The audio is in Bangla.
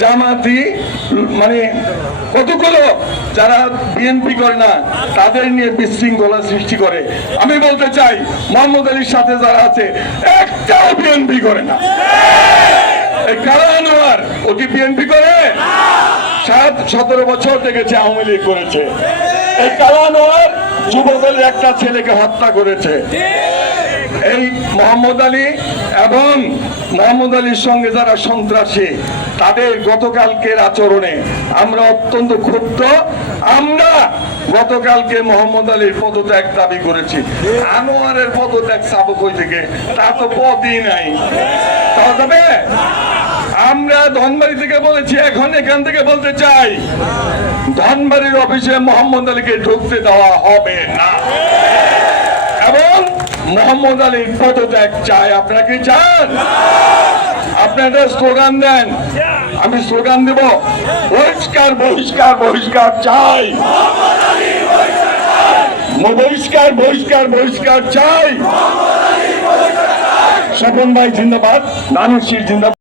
জামাতি মানে কতগুলো যারা বিএনপি করে না, তাদের নিয়ে বিশৃঙ্খলা সৃষ্টি করে। আমি বলতে চাই, মোহাম্মদ আলীর সাথে যারা আছে, একটাও বিএনপি করে না। কারা ও কি বিএনপি করে? সাত, সতেরো বছর দেখেছে আওয়ামী লীগ করেছে। এই কালা যুবদলের একটা ছেলেকে হত্যা করেছে। এই মোহাম্মদ আলী এবং মোহাম্মদ আলীর সঙ্গে যারা সন্ত্রাসী, তাদের গতকালকের আচরণে আমরা অত্যন্ত ক্ষুব্ধ। আমরা গতকালকে মোহাম্মদ আলীর পদত্যাগ দাবি করেছি। আনোয়ারের পদত্যাগ সাবক হই থেকে তার তো পদই নাই। যাবে? আমরা ধনবাড়ি থেকে বলেছি, এখন এখান থেকে বলতে চাই, ধনবাড়ির অফিসে মোহাম্মদ আলীকে ঢুকতে দেওয়া হবে না। মোহাম্মদ আলীর পদত্যাগ চাই, আপনারা কি চান? আপনারা স্লোগান দেন। আমি স্লোগান দেব, বহিষ্কার বহিষ্কার বহিষ্কার চাই। বহিষ্কার বহিষ্কার বহিষ্কার চাই। স্বপন ভাই জিন্দাবাদ নানুশির জিন্দাবাদ।